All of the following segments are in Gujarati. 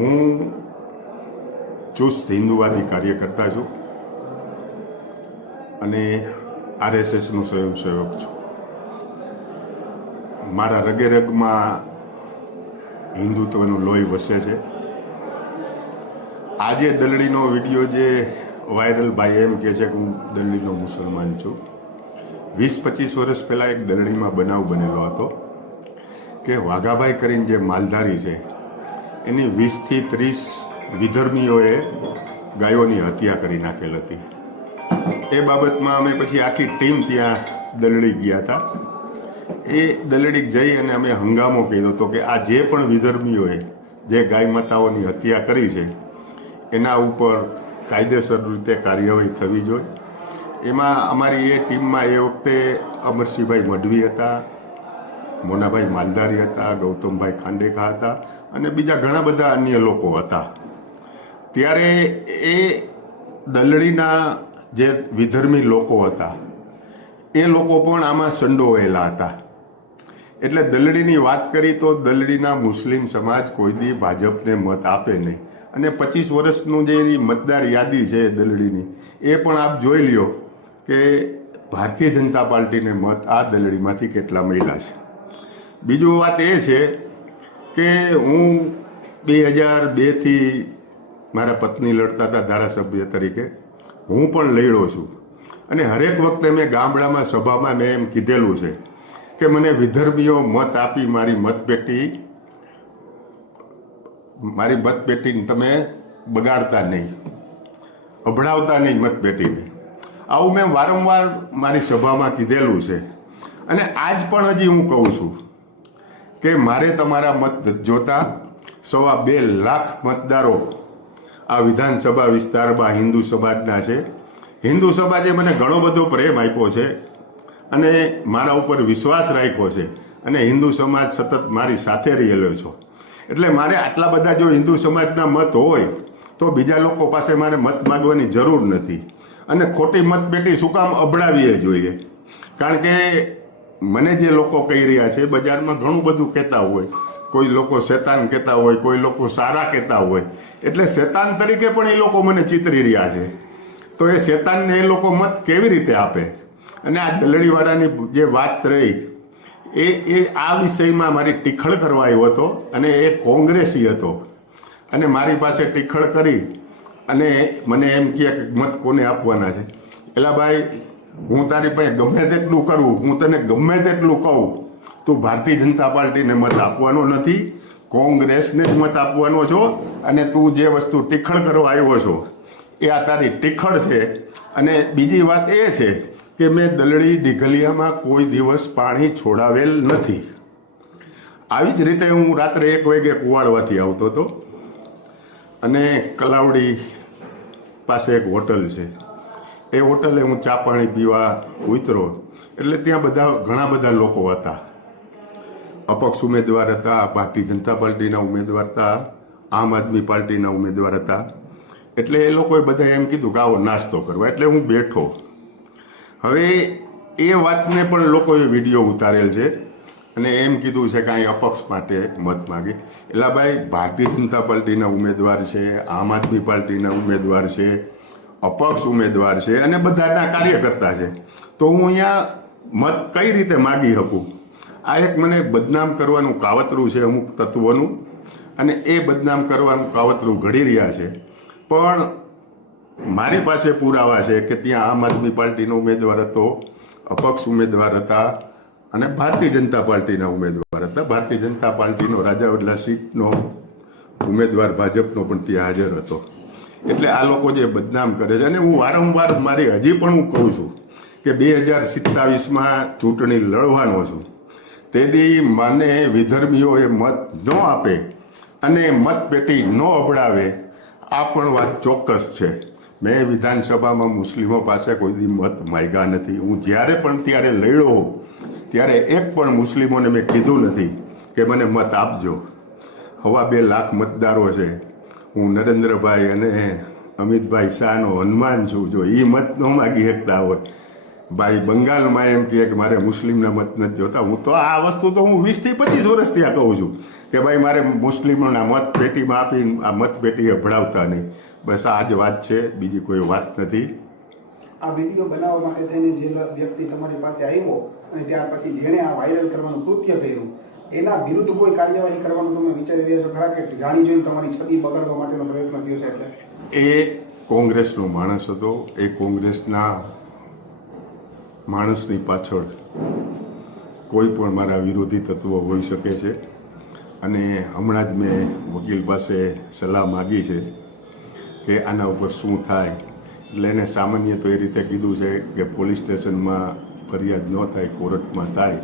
હું ચુસ્ત હિન્દુવાદી કાર્યકર્તા છું અને આરએસએસનો સ્વયંસેવક છું. મારા રગે રગમાં હિન્દુત્વનું લોહી વસે છે. આજે દલડીનો વિડીયો જે વાયરલ ભાઈ એમ કહે છે કે હું દલડીનો મુસલમાન છું. 20-25 વર્ષ પહેલાં એક દલડીમાં બનાવ બનેલો હતો કે વાઘાભાઈ કરીને જે માલધારી છે એની 20થી 30 વિધર્મીઓએ ગાયોની હત્યા કરી નાખેલ હતી. એ બાબતમાં અમે પછી આખી ટીમ ત્યાં દલડી ગયા હતા. એ દલડી જઈ અને અમે હંગામો કર્યો હતો કે આ જે પણ વિધર્મીઓએ જે ગાય માતાઓની હત્યા કરી છે એના ઉપર કાયદેસર રીતે કાર્યવાહી થવી જોઈએ. એમાં અમારી એ ટીમમાં એ વખતે અમરસિંહભાઈ મઢવી હતા, મોનાભાઈ માલધારી હતા, ગૌતમભાઈ ખાંડેખા હતા અને બીજા ઘણા બધા અન્ય લોકો હતા. ત્યારે એ દલડીના જે વિધર્મી લોકો હતા એ લોકો પણ આમાં સંડોવાયેલા હતા. એટલે દલડીની વાત કરી તો દલડીના મુસ્લિમ સમાજ કોઈ દી ભાજપને મત આપે નહીં. અને 25 વર્ષનું જે એની મતદાર યાદી છે દલડીની એ પણ આપ જોઈ લ્યો કે ભારતીય જનતા પાર્ટીને મત આ દલડીમાંથી કેટલા મળ્યા છે. બીજું વાત એ છે કે હું 2002થી મારા પત્ની લડતા હતા ધારાસભ્ય તરીકે, હું પણ લડ્યો છું. અને હરેક વખતે મેં ગામડામાં સભામાં મેં એમ કીધેલું છે કે મને વિધર્મીઓ મત આપી મારી મતપેટીને તમે બગાડતા નહીં, અભડાવતા નહીં મતપેટીને. આવું મેં વારંવાર મારી સભામાં કીધેલું છે. અને આજ પણ હજી હું કહું છું કે મારે તમારા મત જોતા 2.25 લાખ મતદારો આ વિધાનસભા વિસ્તારમાં હિન્દુ સમાજના છે. હિન્દુ સમાજે મને ઘણો બધો પ્રેમ આપ્યો છે અને મારા ઉપર વિશ્વાસ રાખ્યો છે અને હિન્દુ સમાજ સતત મારી સાથે રહેલો છો. એટલે મારે આટલા બધા જો હિન્દુ સમાજના મત હોય તો બીજા લોકો પાસે મારે મત માગવાની જરૂર નથી. અને ખોટી મતપેટી શું કામ અભડાવીએ જોઈએ? કારણ કે મને જે લોકો કહી રહ્યા છે બજારમાં ઘણું બધું કહેતા હોય, કોઈ લોકો શેતાન કહેતા હોય, કોઈ લોકો સારા કહેતા હોય. એટલે શેતાન તરીકે પણ એ લોકો મને ચિતરી રહ્યા છે. તો એ શેતાનને એ લોકો મત કેવી રીતે આપે? અને આ દલડીવાળાની જે વાત રહી એ આ વિષયમાં મારી ટીખળ કરવા આવ્યો હતો અને એ કોંગ્રેસી હતો અને મારી પાસે ટીખળ કરી અને મને એમ કહે કે મત કોને આપવાના છે. એલા ભાઈ, હું તારી પાસે ગમે તેટલું કરું, હું તને ગમે તેટલું કહું, તું ભારતીય જનતા પાર્ટીને મત આપવાનો નથી, કોંગ્રેસને જ મત આપવાનો છો. અને તું જે વસ્તુ ટીખળ કરવા આવ્યો છો એ આ તારી ટીખળ છે. અને બીજી વાત એ છે કે મેં દલડી ઢીઘલિયામાં કોઈ દિવસ પાણી છોડાવેલ નથી. આવી જ રીતે હું રાત્રે 1 વાગે કુવાડવાથી આવતો હતો અને કલાવડી પાસે એક હોટલ છે, એ હોટલે હું ચા પાણી પીવા ઉતરો એટલે ત્યાં ઘણા બધા લોકો હતા. અપક્ષ ઉમેદવાર હતા, ભારતીય જનતા પાર્ટીના ઉમેદવાર હતા, આમ આદમી પાર્ટીના ઉમેદવાર હતા. એટલે એ લોકોએ બધા એમ કીધું કે આવો નાસ્તો કરવા. એટલે હું બેઠો. હવે એ વાતને પણ લોકોએ વિડીયો ઉતારેલ છે અને એમ કીધું છે કે અહીં અપક્ષ માટે મત માગી. એટલે ભાઈ, ભારતીય જનતા પાર્ટીના ઉમેદવાર છે, આમ આદમી પાર્ટીના ઉમેદવાર છે, અપક્ષ ઉમેદવાર છે અને બધાના કાર્યકર્તા છે. તો હું અહીંયા મત કઈ રીતે માગી શકું? આ એક મને બદનામ કરવાનું કાવતરું છે અમુક તત્વોનું અને એ બદનામ કરવાનું કાવતરું ઘડી રહ્યા છે. પણ મારી પાસે પુરાવા છે કે ત્યાં આમ આદમી પાર્ટીનો ઉમેદવાર હતો, અપક્ષ ઉમેદવાર હતા અને ભારતીય જનતા પાર્ટીના ઉમેદવાર હતા. ભારતીય જનતા પાર્ટીનો રાજાવડલા સીટનો ઉમેદવાર ભાજપનો પણ ત્યાં હાજર હતો. એટલે આ લોકો જે બદનામ કરે છે, અને હું વારંવાર હજી પણ હું કહું છું કે 2027માં ચૂંટણી લડવાનો છું. તેથી મને વિધર્મીઓએ મત ન આપે અને મતપેટી ન અભડાવે, આ પણ વાત ચોક્કસ છે. મેં વિધાનસભામાં મુસ્લિમો પાસે કોઈ દી મત માગ્યા નથી. હું જ્યારે પણ ત્યારે લડ્યો ત્યારે એક પણ મુસ્લિમોને મેં કીધું નથી કે મને મત આપજો. 2.25 લાખ મતદારો છે. હું નરેન્દ્રભાઈ અને અમિતભાઈ શાહનો હનુમાન છું. જો એ મત ન માગી શકતા હોય, ભાઈ બંગાળમાં એમ કહે કે મારે મુસ્લિમના મત નથી જોતા. હું તો આ વસ્તુ તો હું 20 થી 25 વર્ષથી આ કહું છું કે ભાઈ મારે મુસ્લિમોના મત પેટીમાં આપીને આ મત પેટીએ ભળાવતા નહીં. બસ આ જ વાત છે, બીજી કોઈ વાત નથી. આ વિડીયો બનાવવા માટે થઈને જે વ્યક્તિ તમારી પાસે આવ્યો અને ત્યાર પછી જેણે આ વાયરલ કરવાનું કૃત્ય કર્યું એના વિરુદ્ધ કોઈ કાર્યવાહી કરવાનું તમે વિચારી રહ્યા છો ખરા, કે જાણી જોઈને તમારી છબી બગાડવા માટેનો પ્રયત્ન થયો છે? એટલે એ કોંગ્રેસનો માણસ હતો. એ કોંગ્રેસના માણસની પાછળ કોઈ પણ મારા વિરોધી તત્વો હોઈ શકે છે. અને હમણાં જ મેં વકીલ પાસે સલાહ માગી છે કે આના ઉપર શું થાય. એટલે એને સામાન્ય તો એ રીતે કીધું છે કે પોલીસ સ્ટેશનમાં ફરિયાદ ન થાય, કોર્ટમાં થાય.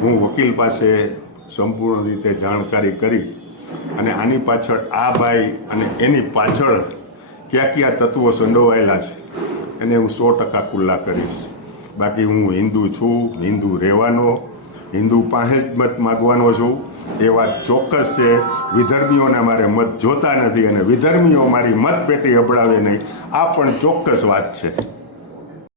હું વકીલ પાસે સંપૂર્ણ રીતે જાણકારી કરી અને આની પાછળ આ ભાઈ અને એની પાછળ ક્યાં ક્યાં તત્વો સંડોવાયેલા છે એને હું 100% ખુલ્લા કરીશ. બાકી હું હિન્દુ છું, હિન્દુ રહેવાનો, હિન્દુ પાસે જ મત માગવાનો છું, એ વાત ચોક્કસ છે. વિધર્મીઓના મારે મત જોતા નથી અને વિધર્મીઓ મારી મત પેટી અબડાવે નહીં, આ પણ ચોક્કસ વાત છે.